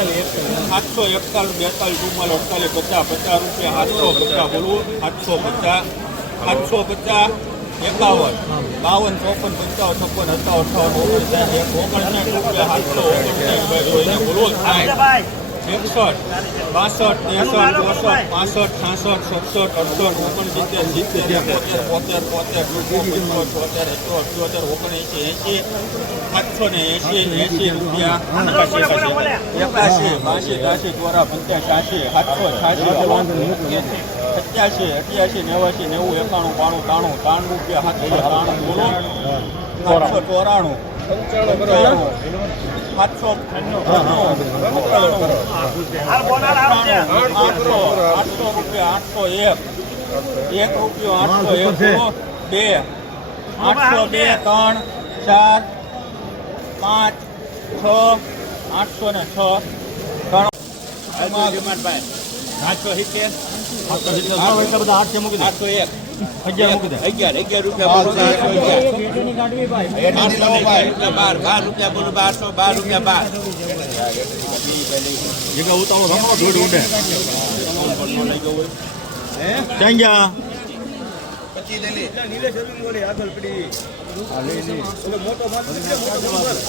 સાતસો એકતાલીસ, બેતાલીસ, ચુમ્માલીસ, અડતાલીસ, પચાસ પચાસ રૂપિયા સાતસો પચાસ બોલવું સાતસો પચાસ સાતસો પચાસ, એકાવન, બાવન, ચોપન, પંચાવન, છપ્પન, સત્તાવન, અઠાવન ઓગણસાઠ ઓગણસાઠ રૂપિયા સાતસો ઓગણસાઠ બોલવું થાય. એકસઠ બાસઠ, ત્રેસઠ, ચોસઠ, પાસઠ, છાસઠ સડસઠ અડસઠ, ઓગણસિત્તેર, સિત્તેર, એકોતેર, બોતેર પોતેર પંચોતેર ચોતેર એકસો અઠ્યોતેર ઓગણએંસી એંસી સાતસો ને એંસી એંસી રૂપિયા એકાશી બાસી ત્રાસી ચોરા, પંચ્યાસી સાતસો, છ્યાસી સત્યાસી, અઠ્યાસી, નેવાસી, નેવું, એકાણું, બાણું, ત્રાણું ત્રાણું રૂપિયા સાતસો ત્રાણું બોલો સાતસો ચોરાણું. આઠસો આઠસો રૂપિયા આઠસો એક. એક રૂપિયો આઠસો એક બે. આઠસો બે ત્રણ ચાર પાંચ છ આઠસો ને છ. ત્રણ આઠસો સિત્તેર આઠસો એક. અગિયાર અગિયાર રૂપિયા બોલો અગિયાર. બાર બાર રૂપિયા બોલો બારસો બાર રૂપિયા બાર.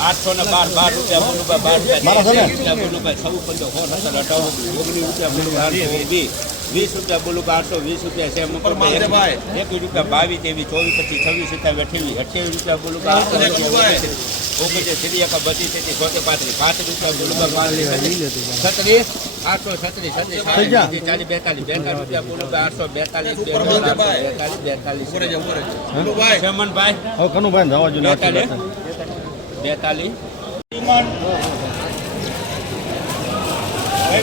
આઠસો ને બાર બાર રૂપિયા બોલું બાર બાર રૂપિયા બોલું સૌ પંદર ઓગણીસ રૂપિયા બોલું વીસ રૂપિયા બોલું બારસો વીસ રૂપિયા છે એકવીસ રૂપિયા બાવીસ એવી ચોવીસ પચીસ છવ્વીસ સત્તાવીસ અઠ્યાવીસ અઠ્યાવીસ રૂપિયા બોલું બારસો ઓગણીસ સીધી એકા બત્રીસ પાંત્રીસ પાંચ રૂપિયા બોલું પાંત્રીસ છત્રીસ? આઠસો છત્રીસ છત્રીસ. ચાલીસ ચાલીસ બેતાલીસ. બેતાલીસ રૂપિયા બોલું આઠસો બેતાલીસ બેતાલીસ બેતાલીસ બેતાલીસ. કનુભાઈ જવા જોઈએ બેતાલીસ. બેતાલીસ.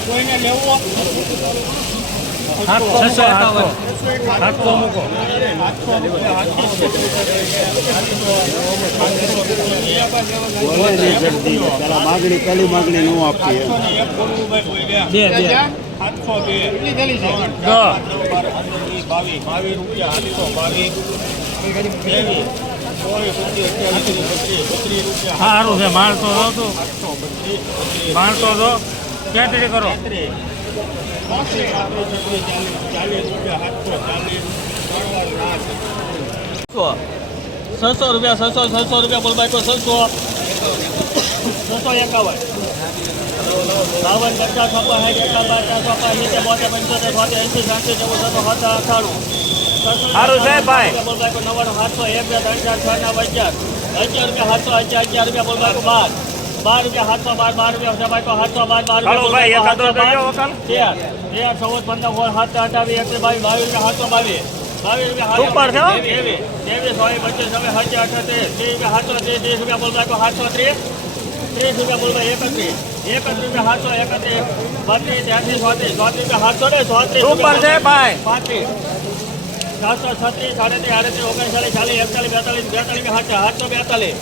કોઈને લેવો મૂકો માગણી પેલી માગણી નું બે બે સાતસો બે. બાવીસ બાવીસ રૂપિયા સાતસો બાવીસ રૂપિયા સારું છે. તો દો તું. સાતસો તો દો કરો. છસો રૂપિયા છસો છસો રૂપિયા બોલ તો છસો? છસો એકાવન. બાવન પચાસ છપ્પન સાઠ એકાવન પચાસ છપ્પન સિત્તેર બોતેર પંચોતેર છોતેર એંસી સાતસી નેવું સત્તર સત્તર અઠાણું. સારું છે ભાઈ. બોલ ભાઈ નવ્વાણું સાતસો એક બે ત્રણ ચાર છ અગિયાર અગિયાર રૂપિયા સાતસો અગિયાર અગિયાર રૂપિયા બોલ ભાઈ બાર. બાર રૂપિયા સાતસો બાર બાર રૂપિયા છે બાર સાતસો બાર બાર રૂપિયા ચૌદ પંદર સોળ સાત અઠાવીસ એકવીસ બાવીસ બાવીસ રૂપિયા સાતસો બાવીસ બાવીસ રૂપિયા? ત્રેવીસ ત્રેવીસ પચીસ છવ્વીસ સત્તર અઠ્યોતેર ત્રીસ રૂપિયા સાતસો ત્રીસ ત્રીસ રૂપિયા બોલ ભાઈ સાતસો ત્રીસ ત્રીસ રૂપિયા બોલ એકત્રીસ એકત્રીસ રૂપિયા સાતસો એકત્રીસ બત્રીસ ત્યાંથી ચોત્રીસ ચોત્રીસ રૂપિયા સાતસો ને ચોત્રીસ પાંત્રીસ સાતસો છત્રીસ સાડત્રીસ આડત્રીસ ઓગણચાલીસ ચાલીસ એકતાલીસ બેતાલીસ બેતાલીસ સાતસો સાતસો બેતાલીસ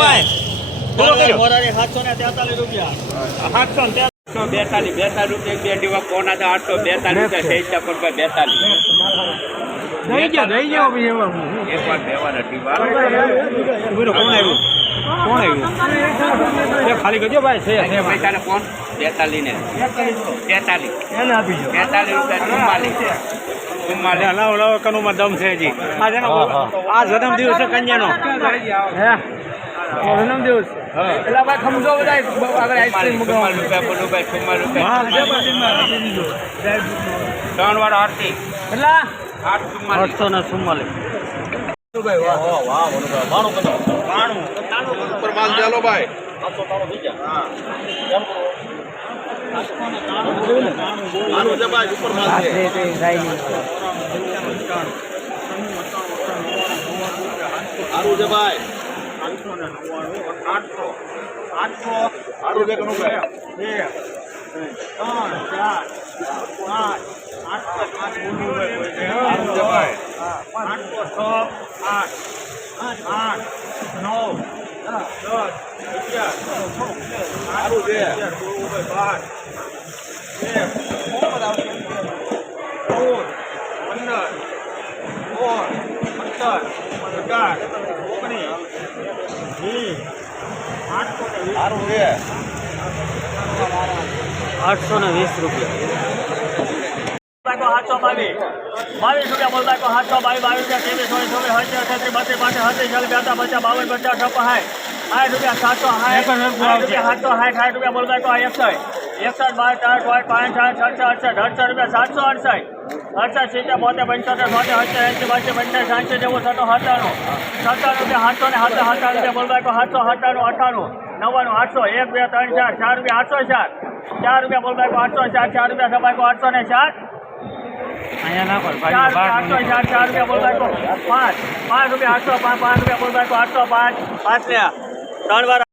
ભાઈ. બેતાલીસ બેતાલીસ રૂપિયા બે દીવા કોના આઠસો બેતાલીસ બેતાલીસ. દઈ ગયા દઈ ગયા પછી એમાં. એક વાર બે વાર અઢી વાર કોણ આવ્યું? કોણ આવ્યું? એ ખાલી કરજો ભાઈ છે છે ભાઈ. પૈસાને કોણ? બેતાલીસ ને. તેતાલીસ એને આપી દો. તેતાલીસ રૂપિયા ચુમ્માલીસ. ચુમ્માલીસ લાવો લાવો કનુમાં દમ છે હજી. આ જેનો આ જન્મ દિવસ છે કન્યાનો. હે? જન્મ દિવસ એટલે ભાઈ ખમજો બધા આગળ આઈસ્ક્રીમ ચુમ્માલીસ રૂપિયા બોલું ભાઈ ચુમ્માલીસ રૂપિયા. ત્રણ વાર આરતી. કેટલા આઠસો ને ચુમ્માલીસ. ઉપર માલ ચાલો ભાઈ. આનું છે આઠસો ને ભાઈ આઠસો આઠસો છે કનું બે ત્રણ ચાર પાંચ આઠસો પાંચ બોલું આનું છે ભાઈ આઠસો છ આઠ આઠ નવ દસ અગિયાર ભાઈ બાર આઠસો ને વીસ સારું છે આઠસો ને વીસ રૂપિયા બાકો સાતસો બાવીસ બાવીસ રૂપિયા બોલ બાકો સાતસો બાવીસ બાવીસ રૂપિયા ત્રેવીસ ચોવીસ ચોવીસ હત્યાવીસ છત્રીસ બત્રીસ પાંત્રીસ સત્રીસ ચાલીસ બેતા પચાસ બાવન પચાસ છપ્પન સાઠ સાઠ રૂપિયા સાતસો સાઠ સાઠ રૂપિયા સાતસો સાઠ સાઠ રૂપિયા બોલ બાકો એકસઠ એકસઠ બાર ચાર પાંચ પાંચ સાઠ સડસઠ અડસઠ અડસઠ રૂપિયા સાતસો અડસઠ. અડસઠ સિત્તેર બોતેર પંચોતેર છોતેર સત્તર એંસી બાસી પંચાસ સાંસી નેવું સત્તો સત્તાણું. સત્તાણું રૂપિયા સાતસો ને સત્તર સત્તાણું રૂપિયા બોલ બાકો સાતસો સત્તાણું અઠ્ઠાણું નવ્વાણું આઠસો એક બે ત્રણ ચાર ચાર રૂપિયા આઠસો ચાર ચાર રૂપિયા બોલ બાકો આઠસો ચાર ચાર રૂપિયા સબાકો આઠસો ને ચાર અહીંયા નાખો ચાર રૂપિયા આઠસો ચાર ચાર રૂપિયા બોલબાકો પાંચ. પાંચ રૂપિયા આઠસો પાંચ પાંચ રૂપિયા બોલબાકો આઠસો પાંચ. પાંચ ને ત્રણ વાર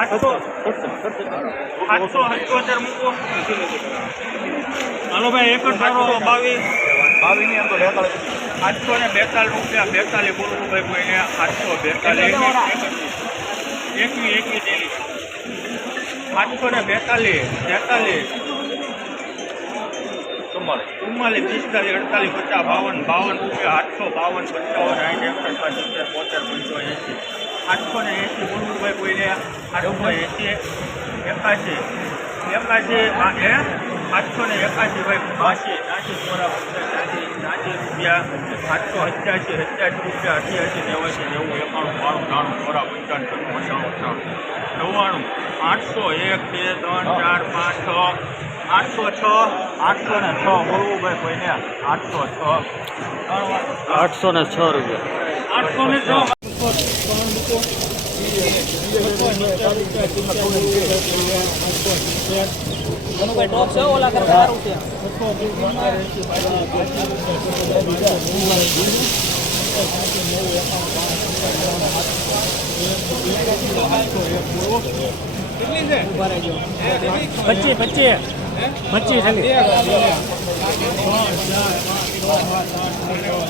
આઠસો અઠ્યોતેર મૂકો. હાલો ભાઈ એક જ ધારો બાવીસ. બાવીસની અંદર આઠસો ને બેતાલીસ રૂપિયા બેતાલીસ બોલવું ભાઈ કોઈને આઠસો બેતાલીસ. એકવી એકવી ડેલી. આઠસો ને બેતાલીસ તેતાલીસ ચુમ્માલીસ પિસ્તાલીસ અડતાલીસ પચાસ બાવન બાવન રૂપિયા આઠસો બાવન પંચાવન આઠ એકસઠ પંચોતેર એંસી આઠસો ને એંસી બોલવું ભાઈ કોઈને આઠસો એંસી એકાશી. એકાશી હે? આઠસો ને એકાશી ભાઈ બાસી નાસી ખોરાક નાસી ત્યાંસી રૂપિયા આઠસો અઠ્યાસી અઠ્યાસી રૂપિયા અઠ્યાસી નેવાસી નેવું એકાણું બાણું નાણું પંચાવન છન્નું અઠાણું અઠાણું નવ્વાણું આઠસો એક બે ત્રણ ચાર પાંચ છ આઠસો છ આઠસો ને છ બોલવું ભાઈ કોઈને આઠસો છ. આઠસો ને છ રૂપિયા. આઠસો ને છ. પચીસ પચીસ. પચીસ હજી આઠસો ને અગિયાર રૂપિયા મૂકો અત્યારે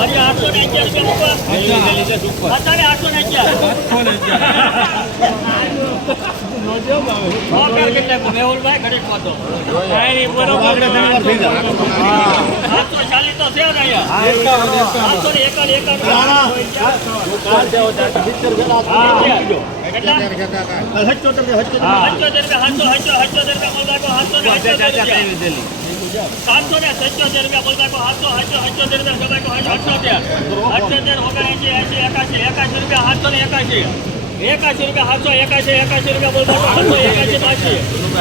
અગિયાર વાંધો આઠસો ને એકાદ સાતસો હચો હચોતેર રૂપિયા બોલબાકો સાતસો ને સાતસો ને સત્યોતેર રૂપિયા બોલબાકો સાતસો અઠ્યોતેર અઠ્યોતેર ઓગણએંસી એંસી એકાસી એકાશી રૂપિયા સાતસો ને એકાશી. એકાશી રૂપિયા સાતસો એકાશી એકાશી રૂપિયા બોલતા સાતસો એકાશી પાછી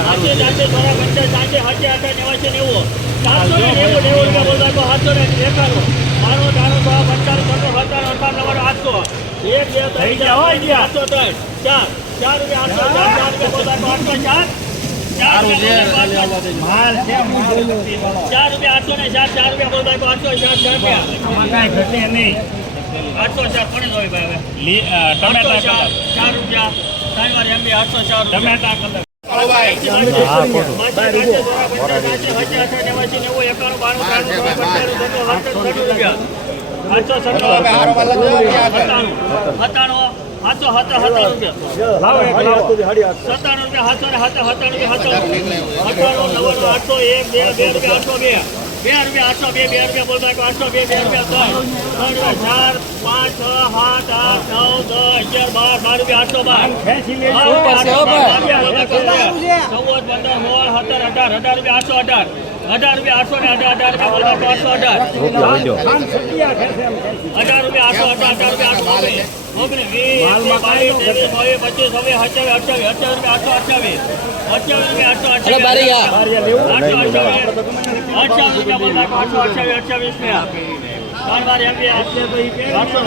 આશી ચારસી સોળા પંચાસ સાતસી સાતસી આઠ નેવાસી નેવું. સાતસો ને નેવું નેવું રૂપિયા બોલબાકો સાતસો ને એકાણું. બાણું ત્રાણું સો પંચાણું છન્નું સત્તાણું અઠાણું નવ્વાણું આઠસો. એક બે ત્રણ ચાર આઠસો ત્રણ ચાર ચાર રૂપિયા આઠસો ચાર ચાર રૂપિયા બોલબાકો આઠસો ચાર. ચાર રૂપિયા આઠસો. ને ચાર ચાર રૂપિયા બોલતા આઠસો ચાર ચાર રૂપિયા. આઠસો ચાર કોને જોઈ ભાઈ હવે. ચાર રૂપિયા. ત્રણ વાર એમ બી આઠસો ચાર ટમેટા કલર. સત્તાણું રૂપિયા સાતસો ને સત્તાણું રૂપિયા સાતસો અઠાણું નવ્વાણું આઠસો એક બે બે રૂપિયા આઠસો બે. બે રૂપિયા આઠસો બે બે રૂપિયા બોલતા આઠસો બે બે રૂપિયા ત્રણ ત્રણ રૂપિયા ચાર પાંચ છ સાત આઠ નવ દસ અગિયાર બાર બાર રૂપિયા આઠસો બાર. ચૌદ પંદર સોળ સત્તર અઢાર અઢાર રૂપિયા આઠસો અઢાર. અઢાર રૂપિયા આઠસો ને અઢાર અઢાર રૂપિયા બોલો આઠસો અઢાર અઢાર રૂપિયા આઠસો અઢાર અઢાર રૂપિયા આઠસો ઓગણીસ ઓગણીસ વીસ બાવીસ ત્રેવીસ ચોવીસ પચીસ છવ્વીસ અઠ્યાવીસ અઠ્યાવીસ અઠ્યાવીસ રૂપિયા આઠસો અઠ્યાવીસ. અઠ્યાવીસ રૂપિયા આઠસો અઠ્યાવીસ આઠસો અઠ્યાવીસ. અઠ્યાવીસ રૂપિયા બોલો આઠસો અઠ્યાવીસ અઠ્યાવીસ ને ત્રણ વાર એમ આઠસો